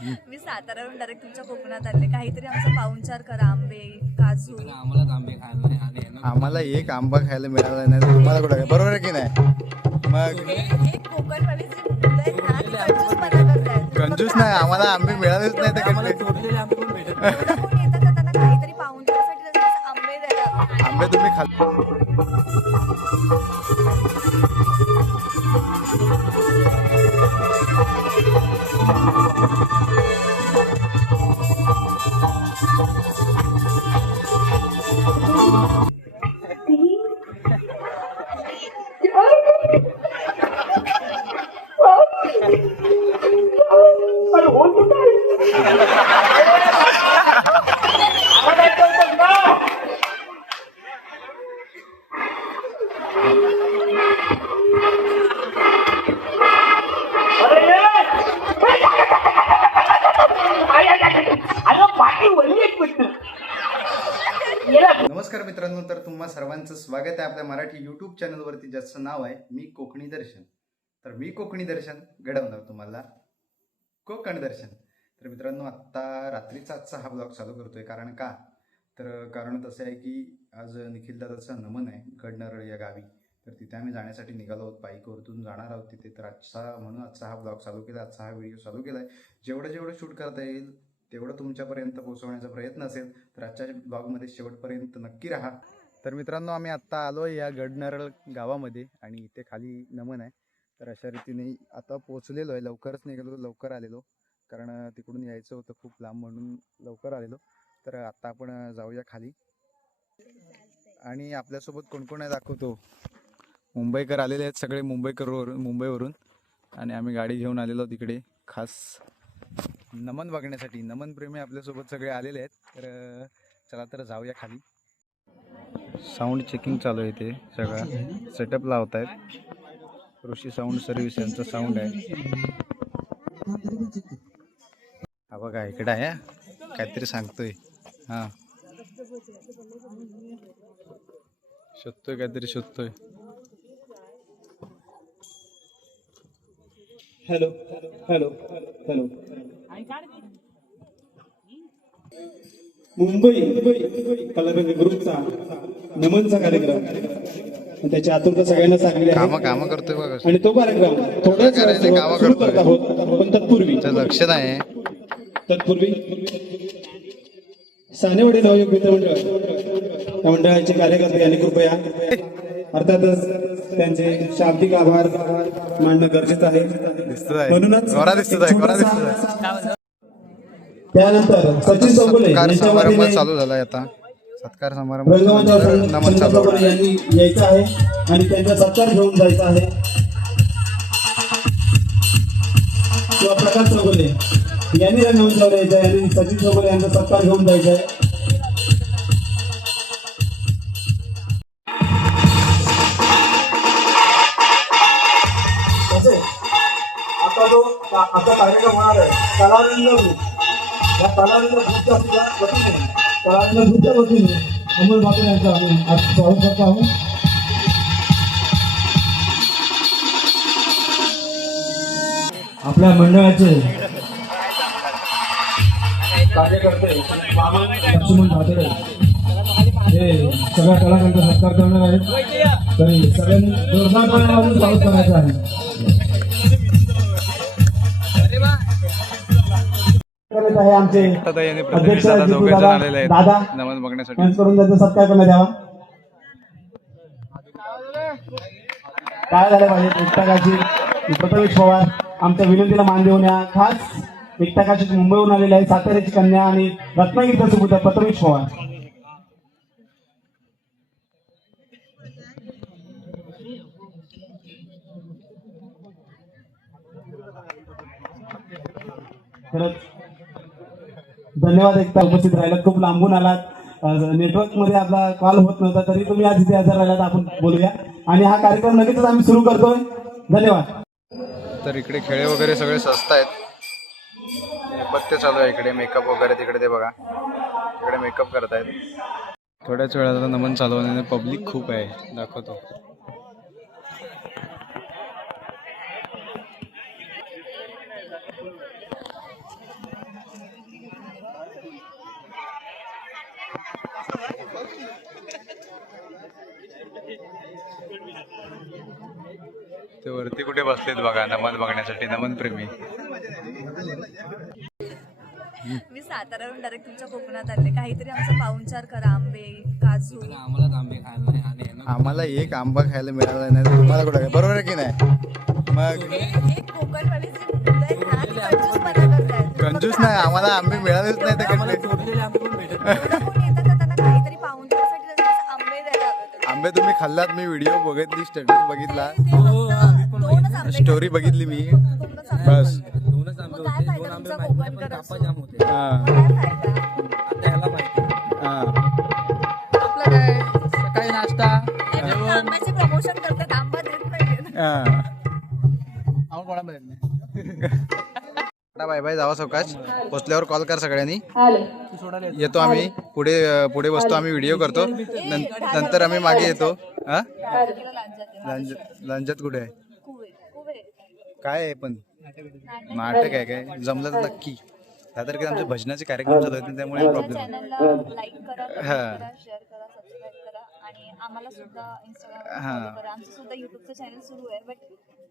मी साताऱ्यावरून direct तुमच्या कोकणात आले. काहीतरी आमचा पाहुणचार करा आंबे काजू. आम्हाला आंबे खायला नाही आणि यांना आम्हाला एक आंबा खायला मिळाला नाही. तर तुम्हाला कुठं काय बरोबर आहे की नाही? मग हे हे कोकणवाडीचे मुलं आहेत ना ती कंजूसपणा करतायत. कंजूस नाही आम्हाला आंबे मिळालेच नाही तर आम्हाला चोरलेले आंबे पण भेटत एवढं कोण येतं का? त्यांना काहीतरी पाहुणचारासाठी जसं आंबे तुम्ही खाल नमस्कार मित्रांनो तर तुम्हा सर्वांचं स्वागत आहे आपल्या मराठी यूट्यूब चॅनलवरती ज्याचं नाव आहे मी कोकणी दर्शन. मी कोकणी दर्शन घडवणार तुम्हाला. कोकण दर्शन. तर मित्रांनो आत्ता रात्रीचा आजचा हा ब्लॉग चालू करतोय. कारण का? तर कारण तसं आहे की आज निखिल दादाचं नमन आहे गडनरळ या गावी. तर तिथे आम्ही जाण्यासाठी निघालो आहोत. बाईकवरतून जाणार आहोत तिथे. तर आजचा म्हणून आजचा हा ब्लॉग चालू केला. आजचा हा व्हिडिओ चालू केला आहे. जेवढं जेवढं शूट करता येईल तेवढं तुमच्यापर्यंत पोहोचवण्याचा प्रयत्न असेल तर आजच्या ब्लॉगमध्ये शेवटपर्यंत नक्की राहा. तर मित्रांनो आम्ही आत्ता आलो आहे या गडनरळ गावामध्ये आणि इथे खाली नमन आहे. तर अशा रीतीने आता पोहोचलेलो आहे. लवकरच निघालो लवकर आलेलो. कारण तिकडून यायचं होतं खूप लांब म्हणून लवकर आलेलो. तर आता आपण जाऊया खाली. आणि आपल्यासोबत कोण कोण आहे दाखवतो. मुंबईकर आलेले आहेत सगळे मुंबईकर मुंबईवरून. आणि आम्ही गाडी घेऊन आलेलो तिकडे. खास नमन बघण्यासाठी नमन प्रेमी आपल्यासोबत सगळे आलेले आहेत. तर चला तर जाऊया खाली. साऊंड चेकिंग चालू आहे इथे. सगळं सेटअप लावत आहेत ऋषी साऊंड सर्व्हिस यांचं साऊंड आहे. हा बघा इकडे आहे हा. काहीतरी सांगतोय. हा. शोधतोय काहीतरी शोधतोय. Hello hello hello. Mumbai Kalarang ग्रुपचा नमनचा कार्यक्रम. त्याची आतुरता सगळ्यांना सांगली काम आहे. काम करतोय बघा. आणि तो कार्यक्रम थोड्याच सुरू. करत आहोत. पण तत्पूर्वी लक्ष नाही तत्पूर्वी सानेवाडी नवयुग मित्रमंडळ या मंडळाचे कार्यकर्ते यांनी कृपया अर्थातच त्यांचे शाब्दिक आभार मानणं गरजेचं आहे. आहे. म्हणूनच आहे. आहे. त्यानंतर सचिन चौगुले चालू झालाय आता. सत्कार समारंभ नमन चालू. यांनी यायचं आहे आणि त्यांचा सत्कार घेऊन जायचा आहे किंवा प्रकाश चौगुले यांनी रंगमंचावर यायचं आहे आणि सचिन चौगुले यांचा सत्कार घेऊन जायचा आहे आता जो आता कार्यक्रम होणार आहे ग्रुप या कलारंग ग्रुपच्या सुद्धा वतीने कलारंग ग्रुपच्या वतीने अमोल बापू यांचा आम्ही आज स्वागत करतो आहोत. आपल्या मंडळाचे कार्यकर्ते लक्ष्मण भातडे हे सगळ्या कलाकारांचा सत्कार करणार आहेत. तरी सगळ्यांनी जोरदार स्वागत करायचं आहे. आहे आमचे अध्यक्ष दादा यांच्याकडून त्यांचा सत्कार करण्यात यावा. काय झालं पाहिजे? एकता काशी प्रथमेश पवार आमच्या विनंतीला मान देऊन या. खास एकता काशी मुंबईहून आलेले आहे साताऱ्याची कन्या आणि रत्नागिरीचा सुपुत्र प्रथमेश पवार. खरंच धन्यवाद एकता उपस्थित राहिलात खूप लांबून आलात. नेटवर्कमध्ये आपला कॉल होत नव्हता तरी तुम्ही आज इथे हजर राहिलात. आपण बोलूया. आणि हा कार्यक्रम लगेचच आम्ही सुरू करतोय. धन्यवाद. तर इकडे खेळे वगैरे सगळे स्वस्त आहेत. पत्ते चालू आहे इकडे मेकअप वगैरे तिकडे ते बघा. इकडे मेकअप करत आहेत थोड्याच वेळात नमन चालू पब्लिक खूप आहे. दाखवतो. कुठे बसलेत बघा नमन बघण्यासाठी नमन प्रेमी. मी साताऱ्यावरून डायरेक्ट तुमच्या कोकणात आले. काहीतरी आमचं पाहुणचार करा आंबे काजू. तर आम्हालाच आंबे खायला नाही आणि आम्हाला एक आंबा खायला मिळाला नाही तर तुम्हाला कुठं? काय बरोबर आहे की नाही? मग एक एक कोकणवाडीची मुलं आहेत ना ती कंजूसपणा करतायत. कंजूस नाही आम्हाला आंबे मिळालेच नाही तर आम्हाला आंबे पण भेटत एवढं कोण येतं का त्यांना काहीतरी पाहुणचारसाठी जसं आंबे द्यायला हवे होते. आंबे तुम्ही खाल्लात मी व्हिडिओ बघितली स्टेटस बघितला. स्टोरी बघितली मी. बस. दोनच आंबे मग काय होते. दोन फायदा आंबे तुमचा माहिती नाही, पण कोकणकर कापा असतो? जाम होते. हा मग काय फायदा? आता ह्याला माहिती. हा आपलं काय? सकाळी नाश्ता. नाही, फक्त आंब्याचे प्रमोशन करतात. आंबा देत नाहीये हा. आम्हाला कोणा मिळत नाही. टाटा बाय बाय जावा सवकाश. पोचल्यावर कॉल कर सगळ्यांनी. तू सोडायला येतो. येतो आम्ही. पुढे पुढे बसतो आम्ही व्हिडिओ करतो. नं- नंतर आम्ही मागे येतो. हा? लांजात कुठे आहे? काय आहे पण? नाटक आहे. काय? जमलं तर नक्की. तारखेला आमचे भजनाचे कार्यक्रम चालू आहेत त्यामुळे प्रॉब्लेम comment हा. आणि आम्हाला सुद्धा इंस्टाग्राम. फॉलो करा. आमचं सुद्धा युट्यूबचं चॅनल सुरू आहे बट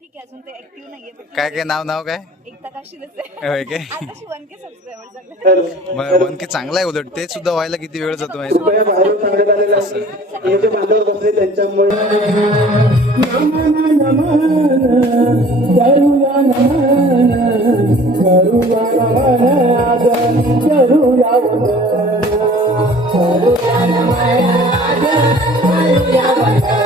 ठीक आहे अजून ते ऍक्टिव्ह नाहीये बट काय काय नाव नाव काय? एकदा काशीलच आहे. होय काय? आता वन के सबस्क्रायबर झाले. मग वन की चांगला आहे उलट. ते सुद्धा व्हायला किती वेळ जातो माहिती? कृपया बाहेरून सांगण्यात आलेलं आहे. हे जे बांधव बसले त्यांच्यामुळे करूया करूया वंदन करूया वंदन करूया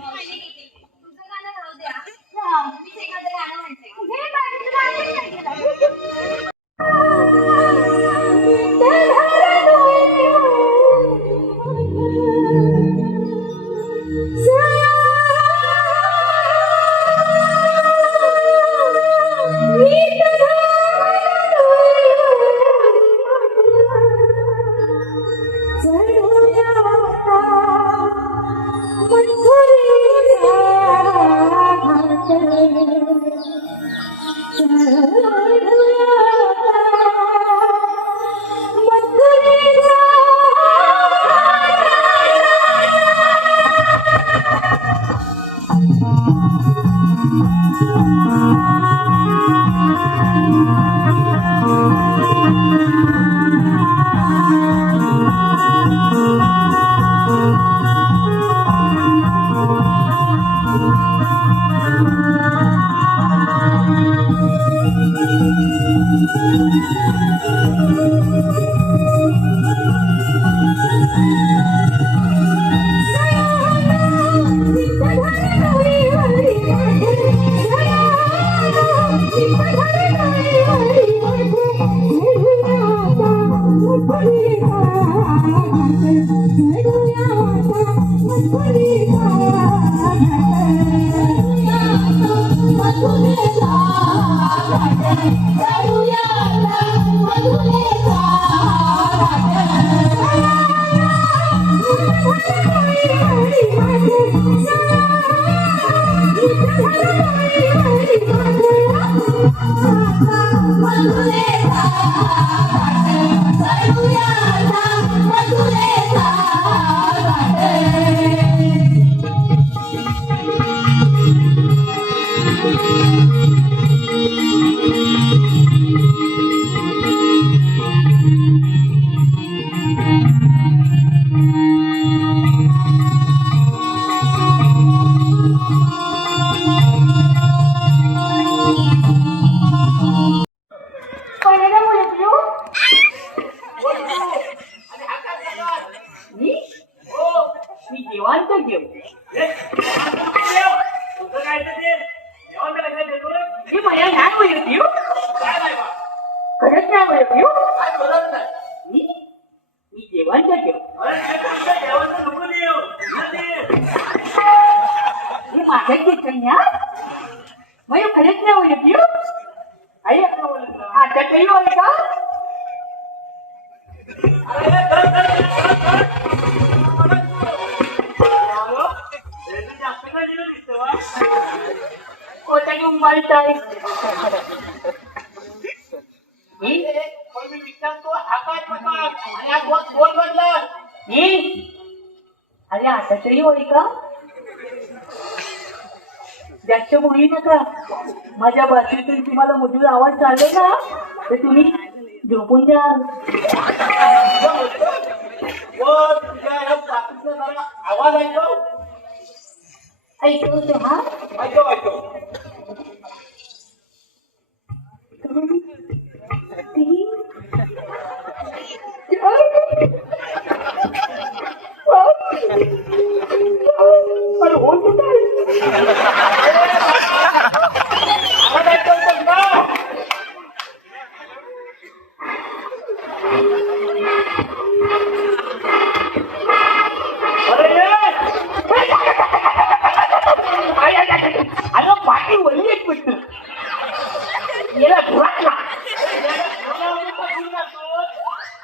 मी माझ्या घेत ना मग खरंच नाही बोलत येऊ आई आता तरी बोल का कोणत्या घेऊन माहीत आहे अरे आता तरी होई का जास्त मुली नका. माझ्या भाषेतून तुम्हाला मजूर आवाज चालले ना तर तुम्ही झोपून जाल आवाज ऐकतो ऐकू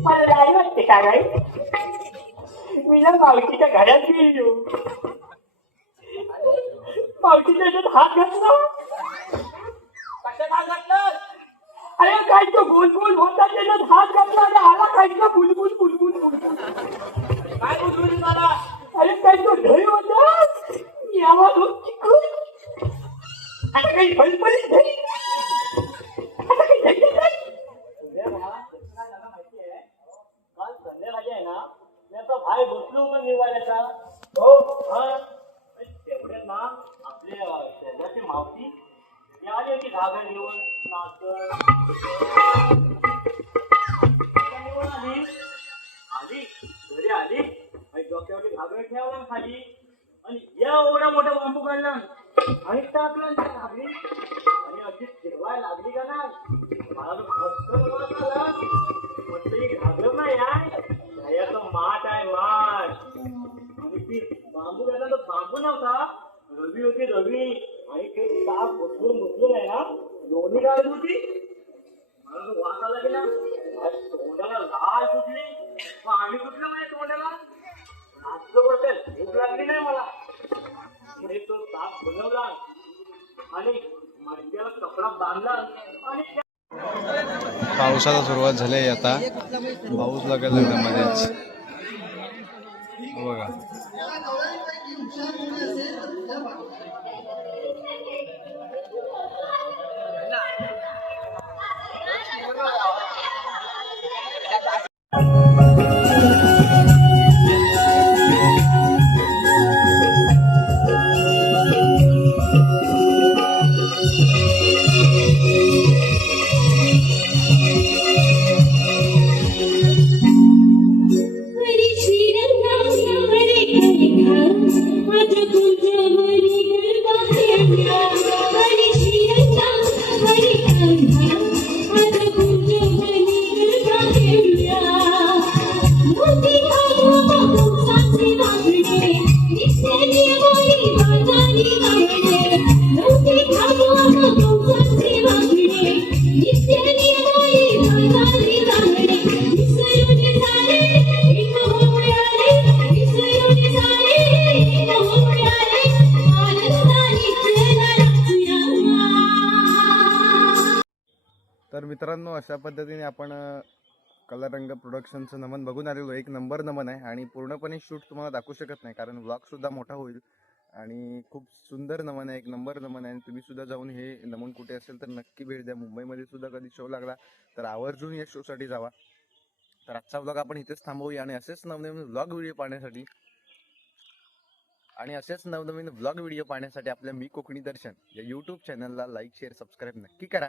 मला वाटते का गाई मी ना मावशीच्या घरात गेलो मावशीच्या याच्यात हात घातला. कशाला हात घातलं अरे काय तो गोल गोल होता त्याच्यात हात घातला आणि आला काय तो बुलबुल बुलबुल बुलबुल काय अरे काय तो ढळी होता? आवाज होत चिकून आता काही आता नाही. काल संध्याकाळी आहे ना मी आता बाहेर बसलो होतो निवाऱ्याचा. हो. हा. तेवढ्यात ना आपले शेजारची मावशी ती आली होती घागर घेऊन नाचत. निघून आली. आली घरी आली. आणि डोक्यावरती घागर ठेवला खाली. आणि एवढा मोठा बांबू काढला. आणि आणि अशी फिरवायला लागली का नाही? मला आला म्हटलं नाही यार माठ आहे माठ. आणि ती बांबू तर बांबू नव्हता. रवी होती रवी. आणि ते ताप घुसलून घुसलून आहे ना लोणी होती. मला तो वास आला की ना तोंडाला लाल सुटली. पाणी सुटलं माझ्या तोंडाला. नाचलं बसेल भूक लागली नाही मला. पुढे तो ताप बनवला आणि मडक्याला कपडा बांधला आणि पावसाला सुरुवात झाली आता. पाऊस लागेल मध्येच. बघा. मित्रांनो अशा पद्धतीने आपण अ, कलर रंग प्रोडक्शनचं नमन बघून आलेलो एक नंबर नमन आहे आणि पूर्णपणे शूट तुम्हाला दाखवू शकत नाही कारण व्लॉगसुद्धा मोठा होईल आणि खूप सुंदर नमन आहे. एक नंबर नमन आहे आणि तुम्ही सुद्धा जाऊन हे नमन कुठे असेल तर नक्की भेट द्या. मुंबईमध्ये सुद्धा कधी शो लागला तर आवर्जून या शोसाठी जावा. तर आजचा व्लॉग आपण इथेच थांबवूया आणि असेच नवनवीन व्लॉग व्हिडिओ पाहण्यासाठी आणि असेच नवनवीन व्लॉग व्हिडिओ पाहण्यासाठी आपल्या मी कोकणी दर्शन या यूट्यूब चॅनलला लाईक शेअर सबस्क्राईब नक्की करा.